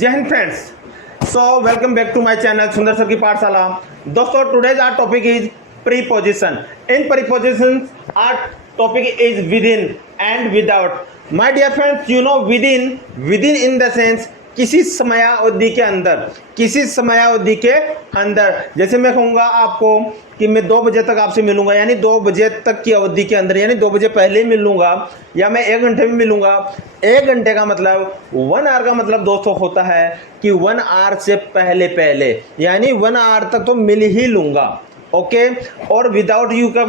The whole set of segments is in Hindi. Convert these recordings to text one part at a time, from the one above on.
जय हिंद friends. So welcome back to my channel Sundar sir की पाठशाला। दोस्तों today's our topic is preposition. In preposition our topic is within and without. My dear friends, you know within the sense किसी समयावधि के अंदर, किसी समयावधि के अंदर। जैसे मैं कहूँगा आपको कि मैं 2 बजे तक आपसे मिलूंगा, यानी 2 बजे तक की अवधि के अंदर, यानी 2 बजे पहले ही मिल लूंगा, या मैं 1 घंटे में मिलूंगा। 1 घंटे का मतलब 1 आवर का मतलब दोस्तों होता है कि 1 आवर से पहले पहले, यानी 1 आवर तक तो मिल ही लूंगा। ओके। और विदाउट यू का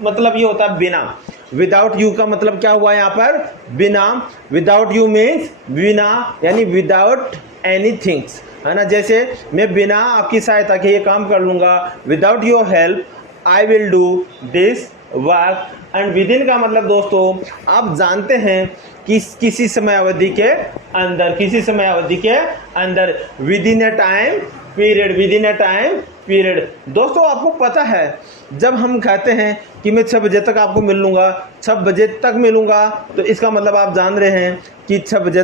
मतलब ये होता है बिना। विदाउट यू का मतलब क्या हुआ यहाँ पर? बिना। विदाउट यू मीन्स बिना, यानी विदाउट एनी थिंग्स, है ना। जैसे मैं बिना आपकी सहायता के ये काम कर लूंगा, without your help I will do this work. And with in का मतलब दोस्तों आप जानते हैं कि किसी समयावधि के अंदर, किसी समयावधि के अंदर, with in A time period, with in A time period. दोस्तों आपको पता है जब हम कहते हैं कि मैं 6 बजे तक आपको मिल लूँगा, 6 बजे तक मिलूँगा, तो इसका मतलब आप जान रहे हैं कि 6 बजे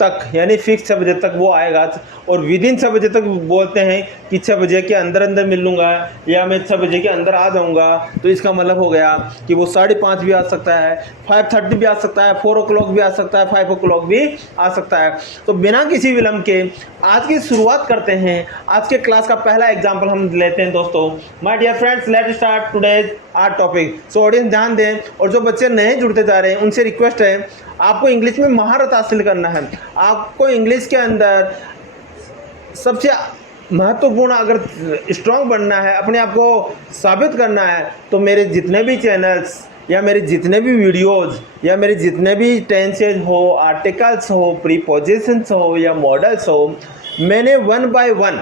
तक, यानी फिक्स 6 बजे तक वो आएगा। और विद इन 6 बजे तक बोलते हैं कि 6 बजे के अंदर अंदर मिल लूँगा, या मैं 6 बजे के अंदर आ जाऊँगा, तो इसका मतलब हो गया कि वो 5:30 भी आ सकता है, 5:30 भी आ सकता है, 4 o'clock भी आ सकता है, 5 o'clock भी आ सकता है। तो बिना किसी विलंब के आज की शुरुआत करते हैं। आज के क्लास का पहला एग्जाम्पल हम लेते हैं दोस्तों। My dear friends, let start today's our topic. So audience ध्यान दें, और जो बच्चे नए जुड़ते जा रहे हैं उनसे रिक्वेस्ट है, आपको इंग्लिश में महारत हासिल करना है। आपको इंग्लिश के अंदर सबसे महत्वपूर्ण अगर स्ट्रांग बनना है, अपने आप को साबित करना है, तो मेरे जितने भी चैनल्स या मेरे जितने भी वीडियोस या मेरे जितने भी टेंसेज हो, आर्टिकल्स हो, प्रीपोजिशंस हो या मॉडल्स हो, मैंने 1 by 1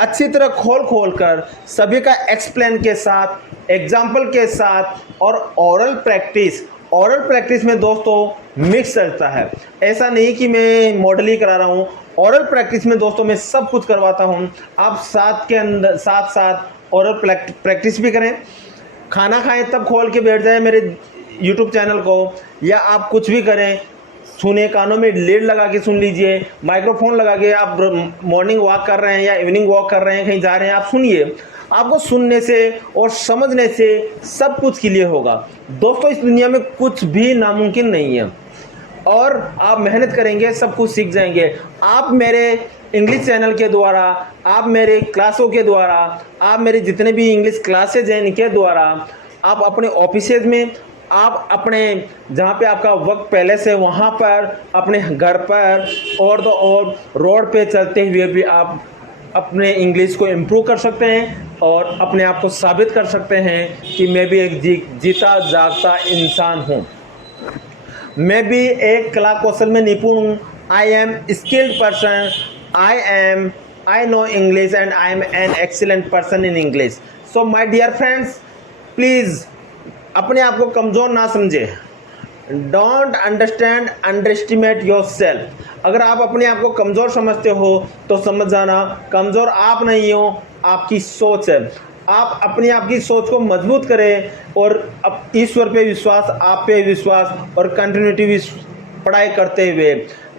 अच्छी तरह खोल कर सभी का एक्सप्लेन के साथ, एग्जाम्पल के साथ और ओरल प्रैक्टिस में दोस्तों मिक्स चलता है। ऐसा नहीं कि मैं मॉडल ही करा रहा हूँ, ओरल प्रैक्टिस में दोस्तों मैं सब कुछ करवाता हूँ। आप साथ साथ ओरल प्रैक्टिस भी करें। खाना खाएं तब खोल के बैठ जाए मेरे YouTube चैनल को, या आप कुछ भी करें, सुने, कानों में लीड लगा के सुन लीजिए, माइक्रोफोन लगा के आप मॉर्निंग वॉक कर रहे हैं या इवनिंग वॉक कर रहे हैं, कहीं जा रहे हैं, आप सुनिए। आपको सुनने से और समझने से सब कुछ क्लियर होगा। दोस्तों इस दुनिया में कुछ भी नामुमकिन नहीं है, और आप मेहनत करेंगे सब कुछ सीख जाएंगे। आप मेरे इंग्लिश चैनल के द्वारा, आप मेरे क्लासों के द्वारा, आप मेरे जितने भी इंग्लिश क्लासेज हैं इनके द्वारा, आप अपने ऑफिसेज में, आप अपने जहाँ पे आपका वर्क पैलेस है वहाँ पर, अपने घर पर, और तो और रोड पे चलते हुए भी आप अपने इंग्लिश को इम्प्रूव कर सकते हैं और अपने आप को साबित कर सकते हैं कि मैं भी एक जीता जागता इंसान हूँ, मैं भी एक कला कौशल में निपुण हूँ। I am skilled person, I know English and I am an excellent person in English. So my dear friends, please अपने आप को कमज़ोर ना समझे। Don't underestimate yourself. अगर आप अपने आप को कमज़ोर समझते हो तो समझ जाना कमज़ोर आप नहीं हो, आपकी सोच है। आप अपनी आपकी सोच को मजबूत करें और अब ईश्वर पे विश्वास, आप पे विश्वास और कंटिन्यूटी पढ़ाई करते हुए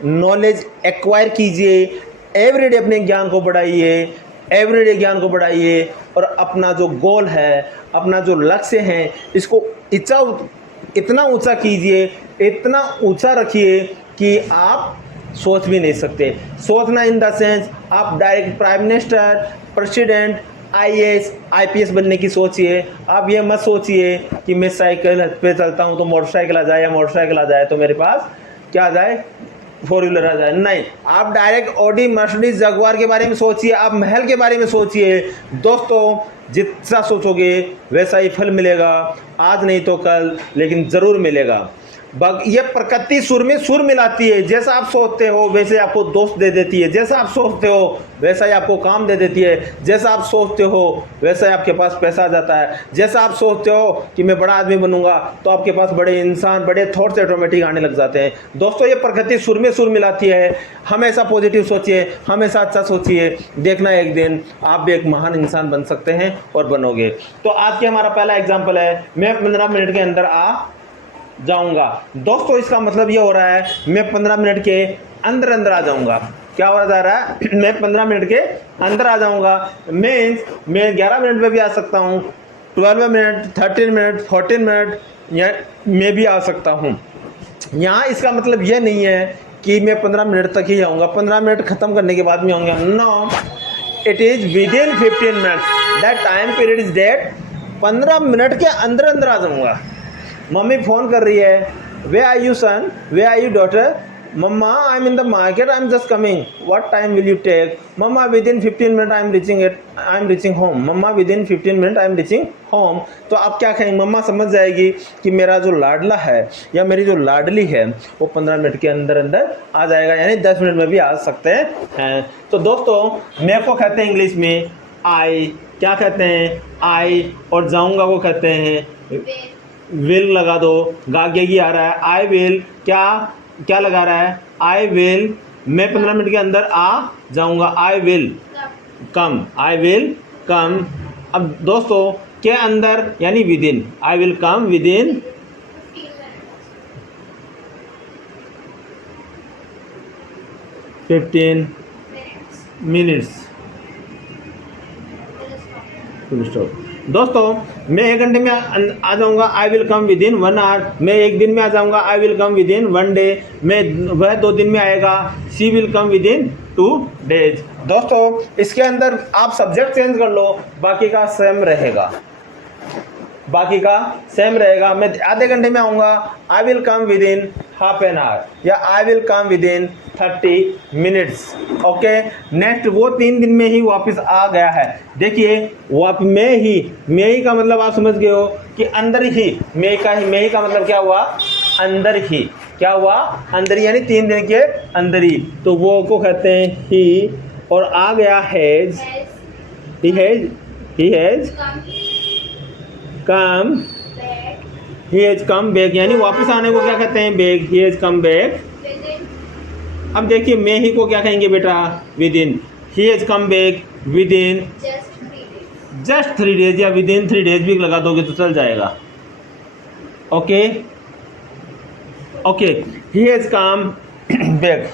नॉलेज एक्वायर कीजिए। एवरीडे अपने ज्ञान को बढ़ाइए, एवरीडे ज्ञान को बढ़ाइए, और अपना जो गोल है, अपना जो लक्ष्य है, इसको इतना ऊंचा कीजिए, इतना ऊंचा रखिए कि आप सोच भी नहीं सकते। सोचना इन द सेंस आप direct prime minister, president, IAS, IPS बनने की सोचिए। आप ये मत सोचिए कि मैं साइकिल पे चलता हूँ तो मोटरसाइकिल आ जाए, या मोटरसाइकिल आ जाए तो मेरे पास क्या आ जाए, 4 व्हीलर आ जाए। नहीं, आप डायरेक्ट ऑडी, मर्सिडीज, जगुआर के बारे में सोचिए, आप महल के बारे में सोचिए। दोस्तों जितना सोचोगे वैसा ही फल मिलेगा, आज नहीं तो कल, लेकिन ज़रूर मिलेगा। ये प्रकृति सुर में सुर मिलाती है। जैसा आप सोचते हो वैसे आपको दोस्त दे देती है, जैसा आप सोचते हो वैसा ही आपको काम दे देती है, जैसा आप सोचते हो वैसा ही आपके पास पैसा आ जाता है, जैसा आप सोचते हो कि मैं बड़ा आदमी बनूंगा तो आपके पास बड़े इंसान, बड़े थॉट्स ऑटोमेटिक आने लग जाते हैं। दोस्तों ये प्रकृति सुर में सुर मिलाती है। हमेशा पॉजिटिव सोचिए, हमेशा अच्छा सोचिए, देखना एक दिन आप भी एक महान इंसान बन सकते हैं और बनोगे। तो आज के हमारा पहला एग्जाम्पल है, मैं 15 मिनट के अंदर आ जाऊंगा। दोस्तों इसका मतलब ये हो रहा है मैं 15 मिनट के अंदर आ जाऊंगा। क्या हो जा रहा है, मैं 15 मिनट के अंदर आ जाऊंगा, मीन्स मैं 11 मिनट में भी आ सकता हूँ, 12 मिनट, 13 मिनट, 14 मिनट या मैं भी आ सकता हूँ। यहाँ इसका मतलब ये नहीं है कि मैं 15 मिनट तक ही आऊँगा, 15 मिनट ख़त्म करने के बाद में आऊँगा। No, it is within 15 minutes, that time period is date. 15 minute के अंदर अंदर आ जाऊँगा। मम्मी फ़ोन कर रही है, where are you son, where are you daughter, mamma I am in the market, I am just coming, what time will you take, mamma within 15 minute I am reaching home, mamma within 15 minute I am reaching home. तो आप क्या कहेंगे, मम्मा समझ जाएगी कि मेरा जो लाडला है या मेरी जो लाडली है वो 15 मिनट के अंदर अंदर आ जाएगा, यानी 10 मिनट में भी आ सकते हैं। तो दोस्तों, मैं को कहते हैं इंग्लिश में आई, क्या कहते हैं आई, और जाऊँगा वो कहते हैं विल लगा दो, गागेगी आ रहा है, आई विल क्या लगा रहा है, आई विल, मैं 15 मिनट के अंदर आ जाऊंगा, I will come, I will कम। अब दोस्तों के अंदर यानी within, I will come within 15 minutes. दोस्तों, मैं 1 घंटे में आ जाऊंगा, I will come within 1 hour. मैं 1 दिन में आ जाऊंगा, I will come within 1 day. वह 2 दिन में आएगा, she will come within 2 days. दोस्तों, इसके अंदर आप सब्जेक्ट चेंज कर लो, बाकी का सेम रहेगा, मैं आधे घंटे में आऊँगा, I will come within half an hour, या I will come within 30 minutes. Okay, next वो 3 दिन में ही वापस आ गया है। देखिए, मैं ही का मतलब आप समझ गए हो कि अंदर ही, मैं ही का मतलब क्या हुआ, अंदर ही, क्या हुआ, अंदर ही, यानी 3 दिन के अंदर ही। तो वो को कहते हैं ही, और आ गया has, he has come, he has come back, यानी वापस आने को क्या कहते हैं, back, he has come back. अब देखिए, मैं ही को क्या कहेंगे बेटा, within, he has come back within just 3 days, या विद इन 3 डेज भी लगा दोगे तो चल जाएगा। Okay, he has come back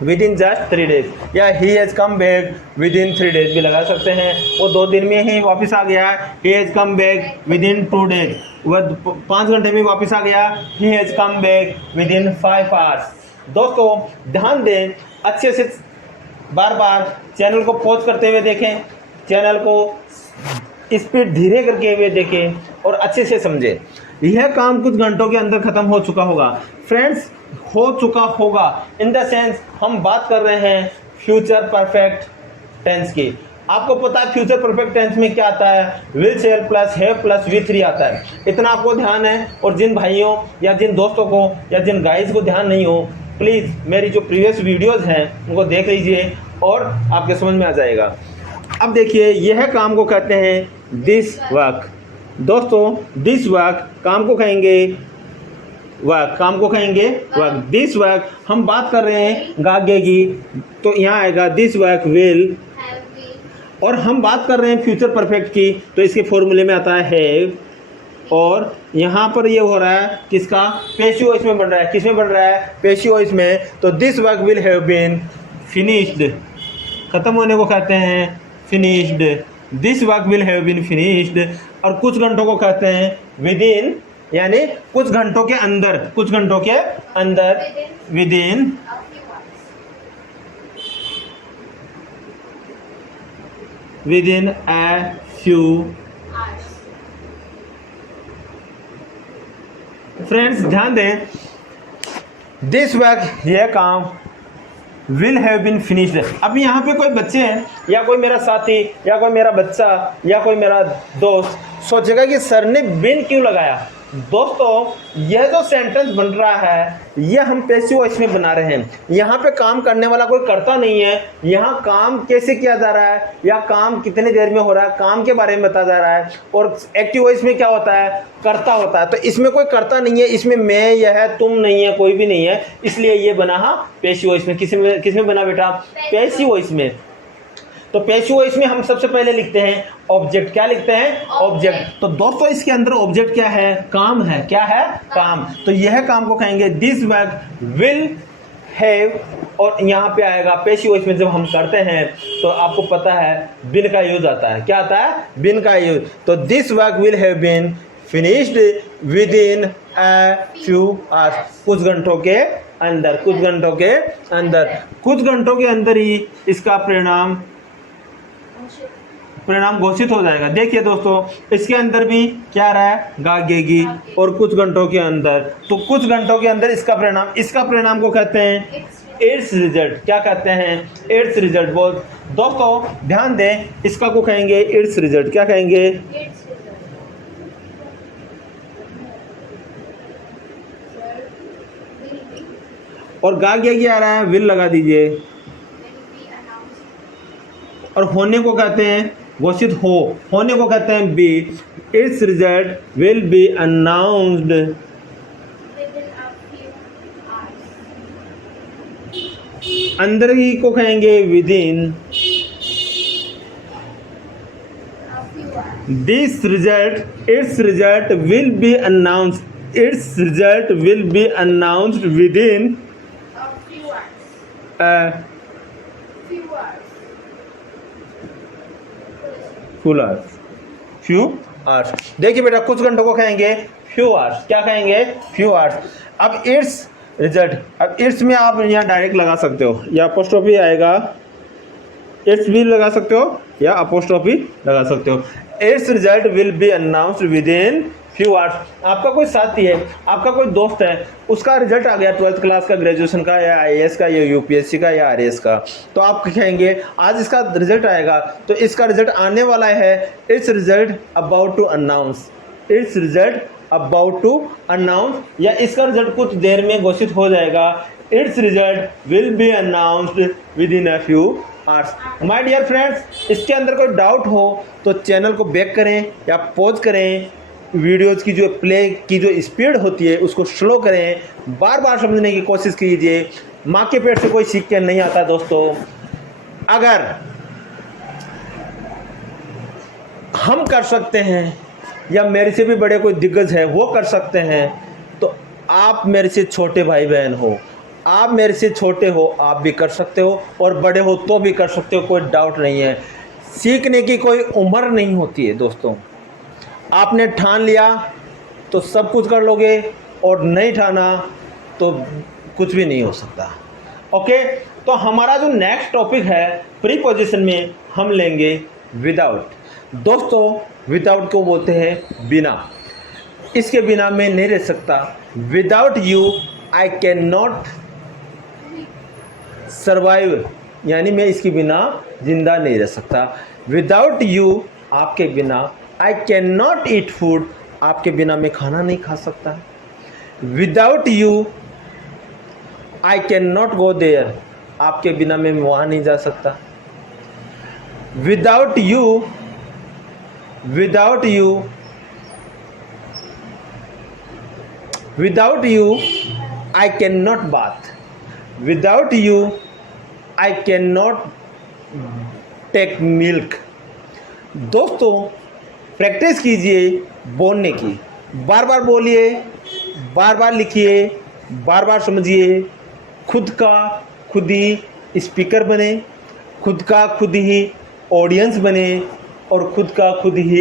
within just 3 days, या he has come back within 3 days भी लगा सकते हैं। वो 2 दिन में ही वापस आ गया, ही has come back within 2 days. वह 5 घंटे में वापस आ गया, ही has come back with in 5 hours. दोस्तों, ध्यान दें, अच्छे से बार बार चैनल को पॉज करते हुए देखें, चैनल को स्पीड धीरे करके हुए देखें और अच्छे से समझें। यह काम कुछ घंटों के अंदर खत्म हो चुका होगा फ्रेंड्स, हो चुका होगा इन द सेंस हम बात कर रहे हैं फ्यूचर परफेक्ट टेंस की। आपको पता है फ्यूचर परफेक्ट टेंस में क्या आता है, will shell plus have plus V3 आता है। इतना आपको ध्यान है, और जिन भाइयों या जिन दोस्तों को या जिन गाइज को ध्यान नहीं हो, प्लीज़ मेरी जो प्रीवियस वीडियोस हैं उनको देख लीजिए और आपके समझ में आ जाएगा। अब देखिए, यह काम को कहते हैं दिस वर्क। दोस्तों, दिस वर्क काम को कहेंगे वर्क, दिस वर्क हम बात कर रहे हैं गागे की, तो यहाँ आएगा दिस वर्क विल, और हम बात कर रहे हैं फ्यूचर परफेक्ट की, तो इसके फॉर्मूले में आता है हैव, और यहाँ पर ये हो रहा है किसका, पेशिव वॉइस में बन रहा है। किसमें बन रहा है, पेशिव वॉइस में। तो this work will have been finished, खत्म होने को कहते हैं finished, this work will have been finished. और कुछ घंटों को कहते हैं विद इन, यानी कुछ घंटों के अंदर, with in a few friends, ध्यान दें, दिस वर्क, यह काम, विल हैव बीन फिनिश्ड। अब यहाँ पे कोई बच्चे हैं या कोई मेरा साथी या कोई मेरा बच्चा या कोई मेरा दोस्त सोचेगा कि सर ने बिन क्यों लगाया। दोस्तों, यह जो सेंटेंस बन रहा है यह हम पैसिव वॉइस में बना रहे हैं। यहाँ पे काम करने वाला कोई करता नहीं है, यहाँ काम कैसे किया जा रहा है या काम कितनी देर में हो रहा है, काम के बारे में बताया जा रहा है। और एक्टिव वॉइस में क्या होता है, करता होता है। तो इसमें कोई करता नहीं है, इसमें मैं, यह है, तुम नहीं है, कोई भी नहीं है, इसलिए ये बना पैसिव वॉइस में। किसमें बना बेटा, पैसिव वॉइस में। तो पैसिव वॉइस में हम सबसे पहले लिखते हैं ऑब्जेक्ट। क्या लिखते हैं, ऑब्जेक्ट। तो दोस्तों, इसके अंदर ऑब्जेक्ट क्या है, काम है। क्या है, काम। तो यह काम को कहेंगे दिस वर्क विल हैव और यहाँ पे आएगा पेशी वॉइस में जब हम करते हैं तो आपको पता है बिन का यूज आता है। क्या आता है? बिन का यूज। तो this work will have been finished within a few hours, कुछ घंटों के अंदर, कुछ घंटों के अंदर, कुछ घंटों के अंदर ही इसका परिणाम घोषित हो जाएगा। देखिए दोस्तों, इसके अंदर भी क्या रहा है? गागेगी और कुछ घंटों के अंदर। तो कुछ घंटों के अंदर इसका परिणाम को कहते हैं इट्स रिजल्ट। क्या कहते हैं? It's result. बोल दोस्तों ध्यान दें, इसका को कहेंगे इट्स रिजल्ट। क्या कहेंगे? और गागेगी आ रहा है, विल लगा दीजिए। और होने को कहते हैं घोषित हो, होने को कहते हैं be. Its result will be announced अंदर ही को कहेंगे within. This result, its result will be announced, its result will be announced within few hours. देखिए बेटा, कुछ घंटों को कहेंगे फ्यू आवर्स। क्या कहेंगे? Few hours. अब इट्स रिजल्ट, अब इट्स में आप यहाँ डायरेक्ट लगा सकते हो या अपोस्ट्रोफी आएगा, इट्स भी लगा सकते हो या अपोस्ट्रोफी लगा सकते हो। It's result will be announced within few hours. आपका कोई साथी है, आपका कोई दोस्त है, उसका रिजल्ट आ गया 12th क्लास का, ग्रेजुएशन का या IAS का या UPSC का या RAS का, तो आप कहेंगे आज इसका रिजल्ट आएगा, तो इसका रिजल्ट आने वाला है। Its result about to announce, its result about to announce, या इसका रिजल्ट कुछ देर में घोषित हो जाएगा। Its result will be announced within a few hours. My dear friends, इसके अंदर कोई डाउट हो तो चैनल को बैक करें या पॉज करें, वीडियोज़ की जो प्ले की जो स्पीड होती है उसको स्लो करें, बार बार समझने की कोशिश कीजिए। माँ के पेट से कोई सीख के नहीं आता दोस्तों। अगर हम कर सकते हैं या मेरे से भी बड़े कोई दिग्गज है वो कर सकते हैं, तो आप मेरे से छोटे भाई बहन हो, आप मेरे से छोटे हो, आप भी कर सकते हो, और बड़े हो तो भी कर सकते हो, कोई डाउट नहीं है। सीखने की कोई उम्र नहीं होती है दोस्तों। आपने ठान लिया तो सब कुछ कर लोगे, और नहीं ठाना तो कुछ भी नहीं हो सकता। ओके, तो हमारा जो नेक्स्ट टॉपिक है प्रीपोजिशन में हम लेंगे विदाउट। दोस्तों विदाउट को बोलते हैं बिना, इसके बिना मैं नहीं रह सकता। Without you I can not survive, यानी मैं इसके बिना जिंदा नहीं रह सकता। विदाउट यू, आपके बिना, I can not eat food, आपके बिना मैं खाना नहीं खा सकता। Without you I can not go there, आपके बिना मैं वहाँ नहीं जा सकता। Without you, without you, without you I can not bath, without you I can not take milk. दोस्तों प्रैक्टिस कीजिए बोलने की, बार बार बोलिए, बार बार लिखिए, बार बार समझिए, खुद का खुद ही स्पीकर बने, खुद का खुद ही ऑडियंस बने, और खुद का खुद ही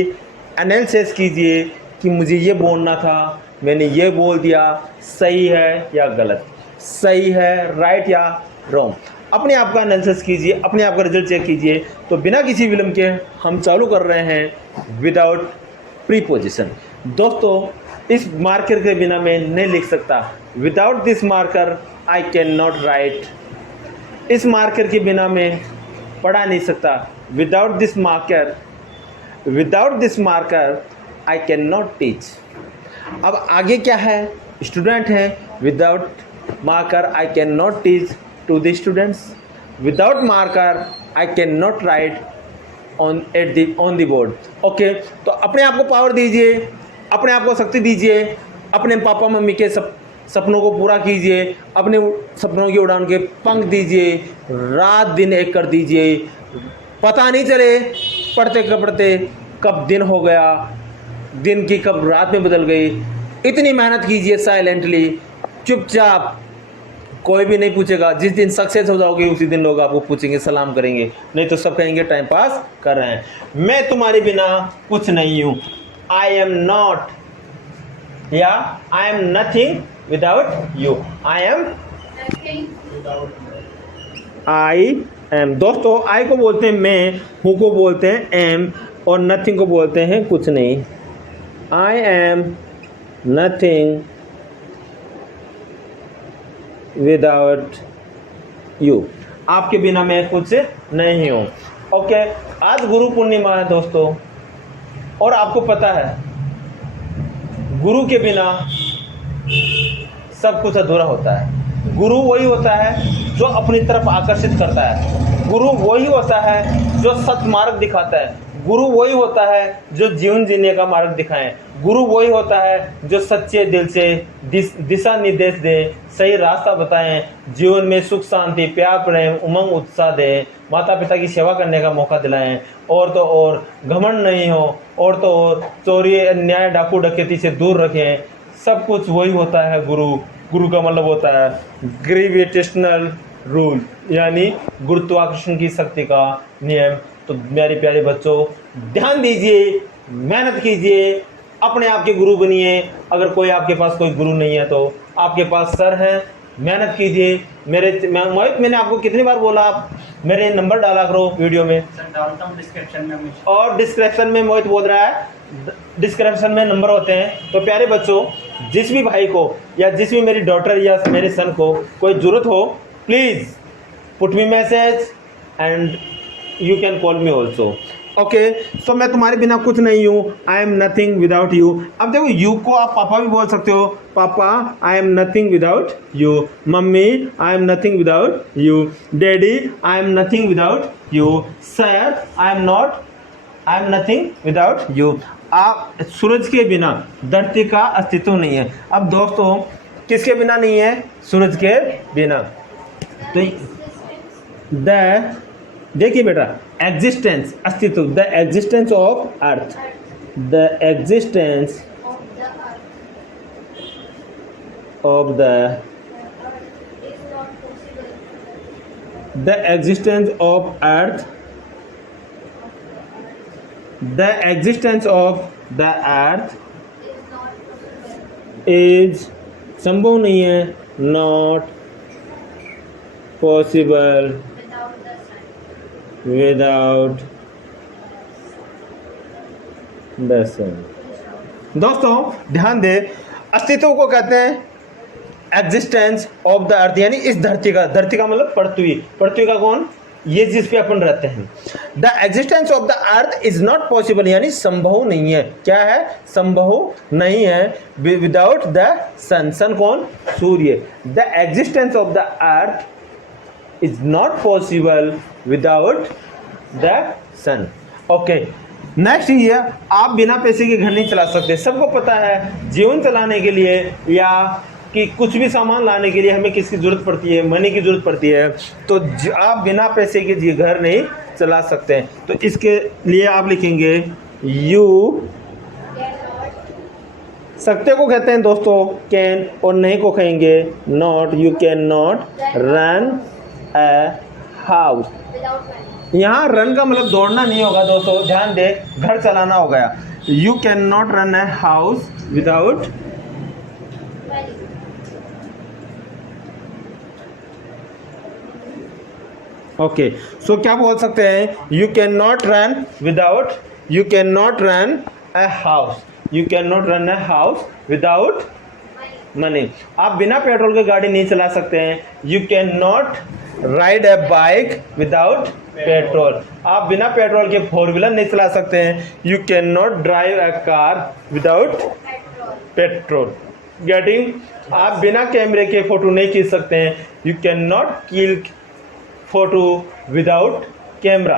एनालिसिस कीजिए कि मुझे ये बोलना था, मैंने ये बोल दिया, सही है या गलत, सही है राइट या रॉन्ग। अपने आप का एनालिसिस कीजिए, अपने आप का रिजल्ट चेक कीजिए। तो बिना किसी विलंब के हम चालू कर रहे हैं विदाउट प्रीपोजिशन। दोस्तों इस मार्कर के बिना मैं नहीं लिख सकता। Without this marker I can not write, इस मार्कर के बिना मैं पढ़ा नहीं सकता। Without this marker, without this marker I can not teach. अब आगे क्या है? स्टूडेंट हैं, without marker I can not teach to the students, without marker I can not write on the board. Okay, तो अपने आप को पावर दीजिए, अपने आप को शक्ति दीजिए, अपने पापा मम्मी के सपनों को पूरा कीजिए, अपने सपनों की उड़ान के पंख दीजिए, रात दिन एक कर दीजिए, पता नहीं चले पढ़ते पढ़ते कब दिन हो गया, दिन की कब रात में बदल गई। इतनी मेहनत कीजिए साइलेंटली, चुपचाप, कोई भी नहीं पूछेगा। जिस दिन सक्सेस हो जाओगे उसी दिन लोग आपको पूछेंगे, सलाम करेंगे, नहीं तो सब कहेंगे टाइम पास कर रहे हैं। मैं तुम्हारे बिना कुछ नहीं हूँ, आई एम नॉट, या आई am nothing without you, I am, I am. दोस्तों आई को बोलते हैं मैं, हूँ को बोलते हैं एम, और नथिंग को बोलते हैं कुछ नहीं। आई एम नथिंग विदाउट यू, आपके बिना मैं कुछ नहीं हूँ। ओके, आज गुरु पूर्णिमा है दोस्तों, और आपको पता है गुरु के बिना सब कुछ अधूरा होता है। गुरु वही होता है जो अपनी तरफ आकर्षित करता है, गुरु वही होता है जो सत्मार्ग दिखाता है, गुरु वही होता है जो जीवन जीने का मार्ग दिखाए, गुरु वही होता है जो सच्चे दिल से दिशा निर्देश दे, सही रास्ता बताएं, जीवन में सुख शांति प्यार प्रेम उमंग उत्साह दे, माता पिता की सेवा करने का मौका दिलाएं, और तो और घमंड नहीं हो, और तो और चोरी अन्याय डाकू डकैती से दूर रखें। सब कुछ वही होता है गुरु। गुरु का मतलब होता है ग्रेविटेशनल रूल, यानी गुरुत्वाकर्षण की शक्ति का नियम। तो मेरे प्यारे बच्चों, ध्यान दीजिए, मेहनत कीजिए, अपने आप के गुरु बनिए। अगर कोई आपके पास कोई गुरु नहीं है तो आपके पास सर है, मेहनत कीजिए। मोहित, मैंने आपको कितनी बार बोला आप मेरे नंबर डाला करो वीडियो में, डालता हूँ डिस्क्रिप्शन में, और डिस्क्रिप्शन में मोहित बोल रहा है डिस्क्रिप्शन में नंबर होते हैं। तो प्यारे बच्चों, जिस भी भाई को या जिस भी मेरी डॉटर या मेरे सन को कोई ज़रूरत हो, please put me message and you can call me also. Okay, so मैं तुम्हारे बिना कुछ नहीं हूँ, I am nothing without you. अब देखो, यू को आप पापा भी बोल सकते हो, पापा आई am nothing without you, mummy I am nothing without you, daddy I am nothing without you, sir I am not, I am nothing without you. आप सूरज के बिना धरती का अस्तित्व नहीं है। अब दोस्तों, किसके बिना नहीं है? सूरज के बिना। तो देखिए बेटा, एग्जिस्टेंस अस्तित्व, the existence of earth, the existence of the existence of earth, the existence of the earth is संभव नहीं है, not possible without the sun। दोस्तों ध्यान दे, अस्तित्व को कहते हैं एग्जिस्टेंस ऑफ द अर्थ, यानी इस धरती का, धरती का मतलब पृथ्वी, पृथ्वी का कौन? ये जिस पे अपन रहते हैं। The existence of the earth is not possible, यानी संभव नहीं है। क्या है? संभव नहीं है विदाउट द सन। सन कौन? सूर्य। The existence of the earth is not possible without the sun. Okay, next ये, आप बिना पैसे के घर नहीं चला सकते। सबको पता है जीवन चलाने के लिए या कि कुछ भी सामान लाने के लिए हमें किसकी ज़रूरत पड़ती है? मनी की ज़रूरत पड़ती है। तो आप बिना पैसे के घर नहीं चला सकते हैं। तो इसके लिए आप लिखेंगे यू, सकते को कहते हैं दोस्तों कैन, और नहीं को कहेंगे not. You can not run a house. यहाँ रन का मतलब दौड़ना नहीं होगा दोस्तों, ध्यान दे, घर चलाना हो गया। You can not run a house without okay, so क्या बोल सकते हैं? You can not run without, you can not run a house, you can not run a house without money. आप बिना पेट्रोल के गाड़ी नहीं चला सकते हैं। You can not ride a bike without petrol. आप बिना पेट्रोल के फोर व्हीलर नहीं चला सकते हैं। You can not drive A car without petrol. Getting? आप बिना कैमरे के फोटो नहीं खींच सकते हैं। You can not kill photo without camera.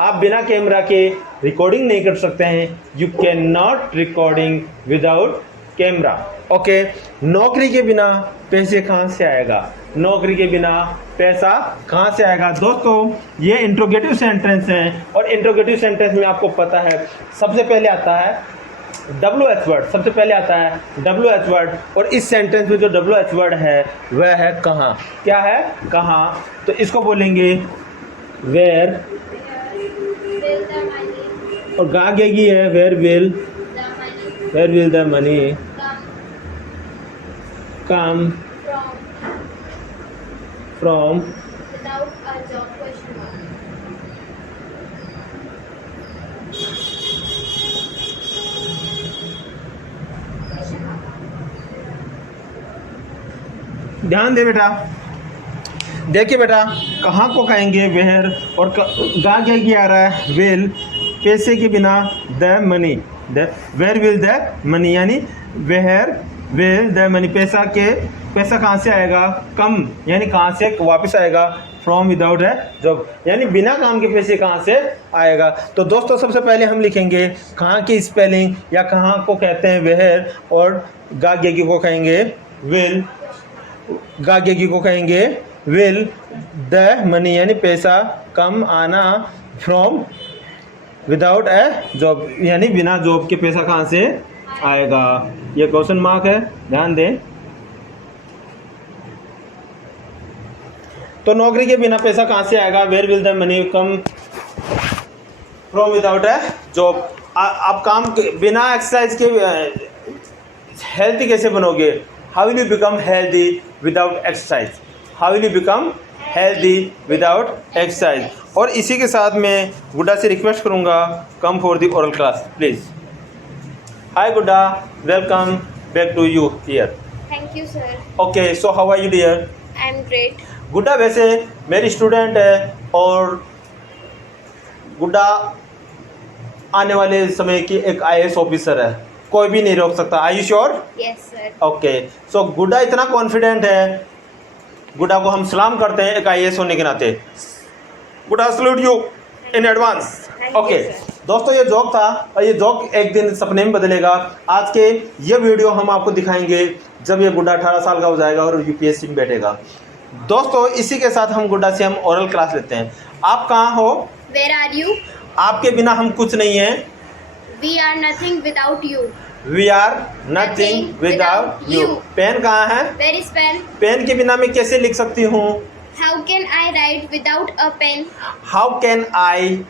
आप बिना कैमरा के रिकॉर्डिंग नहीं कर सकते हैं। You can not recording without camera. Okay, नौकरी के बिना पैसे कहाँ से आएगा? नौकरी के बिना पैसा कहाँ से आएगा? दोस्तों ये इंट्रोगेटिव सेंटेंस है, और इंट्रोगेटिव सेंटेंस में आपको पता है सबसे पहले आता है WH वर्ड सबसे पहले आता है WH वर्ड, और इस सेंटेंस में जो WH वर्ड है वह है कहाँ। क्या है? कहाँ। तो इसको बोलेंगे वेयर, will the money और गा गेगी है where will the money come come from from. without a job question mark? Question mark. ध्यान दे बेटा, देखिए बेटा, कहाँ को कहेंगे वेयर, और गा गेगी आ रहा है विल, पैसे के बिना the money, where will the money, यानी वेयर विल द मनी, पैसा कहाँ से आएगा? कम, यानी कहाँ से वापस आएगा? फ्रॉम विदाउट है जॉब, यानी बिना काम के पैसे कहाँ से आएगा। तो दोस्तों सबसे पहले हम लिखेंगे कहाँ की स्पेलिंग, या कहाँ को कहते हैं वेयर, और गा गेगी को कहेंगे विल, गा गेगी को कहेंगे विल द मनी, यानी पैसा कम आना, फ्रॉम विदाउट ए जॉब, यानी बिना जॉब के पैसा कहाँ से आएगा। ये क्वेश्चन मार्क है, ध्यान दें। तो नौकरी के बिना पैसा कहाँ से आएगा? Where will the money come from without a job. आप काम बिना एक्सरसाइज के हेल्थी कैसे बनोगे? How will you become healthy without exercise? How will you become healthy without exercise. और इसी के साथ मैं गुड्डा से रिक्वेस्ट करूँगा, come for the oral class please. Hi Gudda, welcome back to you here. Thank you, sir. Okay, so how are you dear? I'm great. गुड्डा वैसे मेरी स्टूडेंट है, और गुड्डा आने वाले समय की एक IAS ऑफिसर है, कोई भी नहीं रोक सकता। Are you sure? Yes, sir. Okay, so Gudda इतना कॉन्फिडेंट है, गुड्डा को हम सलाम करते हैं एक IAS होने के नाते। गुड्डा salute you in advance. Thank you, okay sir. दोस्तों, ये जोक था, और ये जोक एक दिन सपने में बदलेगा। आज के ये वीडियो हम आपको दिखाएंगे जब ये गुड्डा 18 साल का हो जाएगा और UPSC में बैठेगा। दोस्तों इसी के साथ हम गुड्डा से हम ओरल क्लास लेते हैं। आप कहाँ हो? Where are you? आपके बिना हम कुछ नहीं हैं। We are nothing without you. We are nothing without you. Pen कहाँ है? Where is pen? पेन के बिना मैं कैसे लिख सकती हूँ? How can I write without a pen? How can I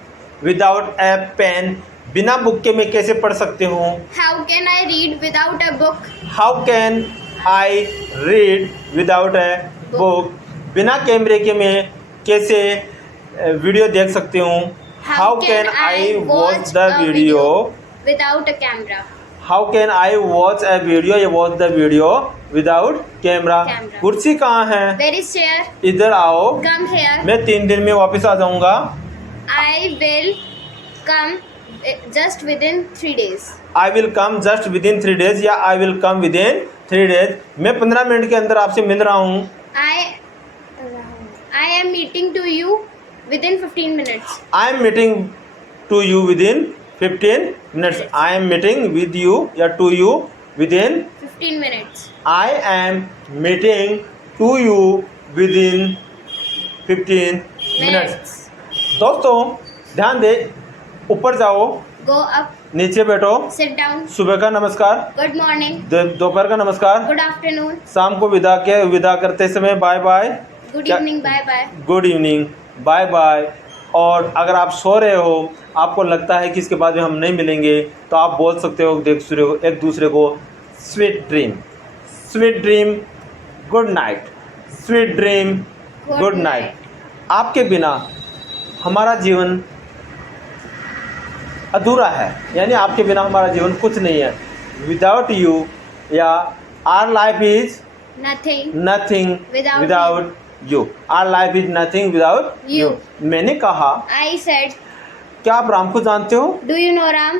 without a pen, बिना बुक के मैं कैसे पढ़ सकती हूँ? How can I read without a book? How can I read without a book, बिना कैमरे के मैं कैसे वीडियो देख सकती हूँ? How can I watch the video without a camera? How can I watch a video या watch the video without camera. Camera. कुर्सी कहाँ है? Where is chair? इधर आओ, Come here. मैं 3 दिन में वापस आ जाऊंगा। I will come just within 3 days. I will come just with in 3 days, या I will come within 3 days। मैं 15 मिनट के अंदर आपसे मिल रहा हूँ। I am meeting to you within 15 minutes. I am meeting to you within 15 minutes। I am meeting with you या to you within 15 minutes. I am meeting to you within 15 minutes। दोस्तों ध्यान दे, ऊपर जाओ, Go up. नीचे बैठो, Sit down. सुबह का नमस्कार, Good morning. दोपहर का नमस्कार, Good afternoon. शाम को विदा करते समय बाय बाय, Good क्या- evening. Bye bye. Good evening, bye bye. और अगर आप सो रहे हो, आपको लगता है कि इसके बाद में हम नहीं मिलेंगे, तो आप बोल सकते हो एक दूसरे को sweet dream, sweet dream, good night, sweet dream, good night. आपके बिना हमारा जीवन अधूरा है, यानी आपके बिना हमारा जीवन कुछ नहीं है। विदाउट यू, या our life is Nothing. Nothing Without without you, our life is nothing without you. You. मैंने कहा, I said. क्या आप राम को जानते हो? Do you know Ram?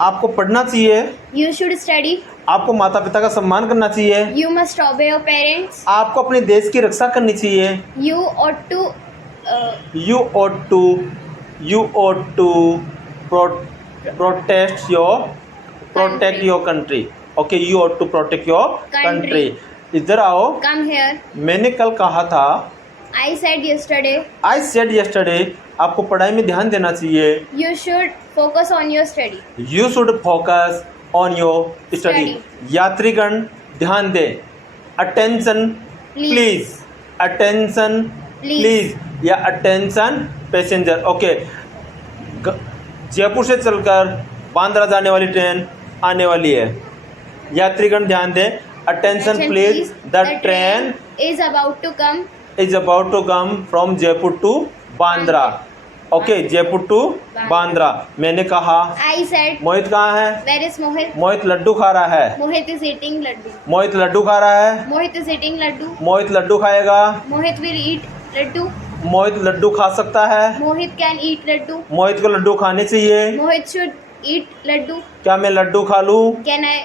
आपको पढ़ना चाहिए, You should study. आपको माता पिता का सम्मान करना चाहिए, You must obey your parents. आपको अपने देश की रक्षा करनी चाहिए। You ought to. You ought to protect your country. Okay, you ought to protect your country. इधर आओ, Come here. मैंने कल कहा था, I said yesterday. I said yesterday, आपको पढ़ाई में ध्यान देना चाहिए। You should focus on your study. You should focus on your study. यात्रीगण ध्यान दें, अटेंशन प्लीज, अटेंशन प्लीज या अटेंशन पैसेंजर। ओके, जयपुर से चलकर बांद्रा जाने वाली ट्रेन आने वाली है। यात्रीगण ध्यान दें, attention please, the train is about to come is about to come from Jaipur to Bandra। Okay, Jaipur to Bandra. मैंने कहा, I said मोहित कहाँ है? where is Mohit? मोहित लड्डू खा रहा है। Mohit is eating laddu. मोहित लड्डू खा रहा है। Mohit is eating laddu. मोहित लड्डू खाएगा। Mohit will eat laddu. मोहित लड्डू खा सकता है। Mohit can eat laddu. मोहित को लड्डू खाने चाहिए। Mohit should eat laddu. क्या मैं लड्डू खा लूँ? Can I?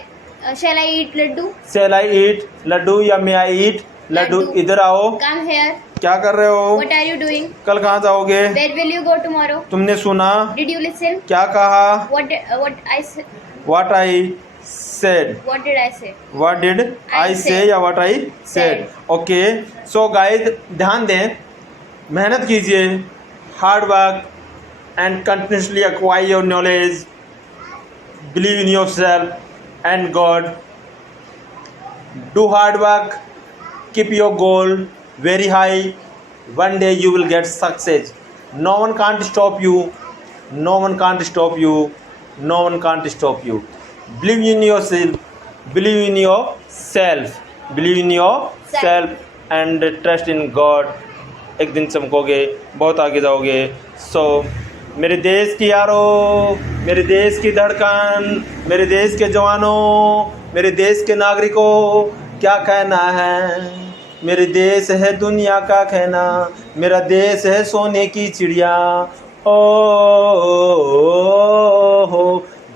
Shall I eat laddu? Shall I eat Laddu या may I eat Laddu? Laddu. इधर आओ। Come here. क्या कर रहे हो? What are you doing? कल कहाँ जाओगे? Where will you go tomorrow? तुमने सुना? Did you listen? क्या कहा? What I said? What I said? What did I say? What did I I say said. या what I said? Okay, so guys ध्यान दें, मेहनत कीजिए, hard work and continuously acquire your knowledge, believe in your self and God, do hard work, keep your goal very high, one day you will get success. No one can't stop you, no one can't stop you, no one can't stop you. Believe in yourself, believe in yourself, believe in yourself and trust in God. एक दिन चमकोगे, बहुत आगे जाओगे। सो मेरे देश की यारों, मेरे देश की धड़कन, मेरे देश के जवानों, मेरे देश के नागरिकों, क्या कहना है? मेरे देश है दुनिया का कहना, मेरा देश है सोने की चिड़िया। ओ हो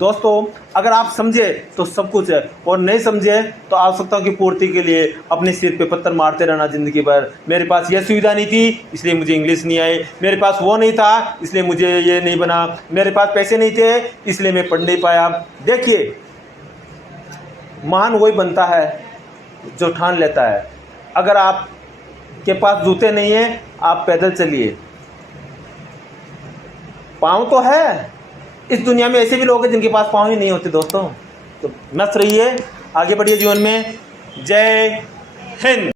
दोस्तों, अगर आप समझे तो सब कुछ है, और नहीं समझे तो आवश्यकताओं की पूर्ति के लिए अपने सिर पे पत्थर मारते रहना जिंदगी भर। मेरे पास ये सुविधा नहीं थी इसलिए मुझे इंग्लिश नहीं आई, मेरे पास वो नहीं था इसलिए मुझे ये नहीं बना, मेरे पास पैसे नहीं थे इसलिए मैं पढ़ नहीं पाया। देखिए, महान वही बनता है जो ठान लेता है। अगर आप के पास जूते नहीं है, आप पैदल चलिए। पाँव तो है, इस दुनिया में ऐसे भी लोग हैं जिनके पास पाँव ही नहीं होते दोस्तों। तो मस्त रहिए, आगे बढ़िए जीवन में। जय हिंद।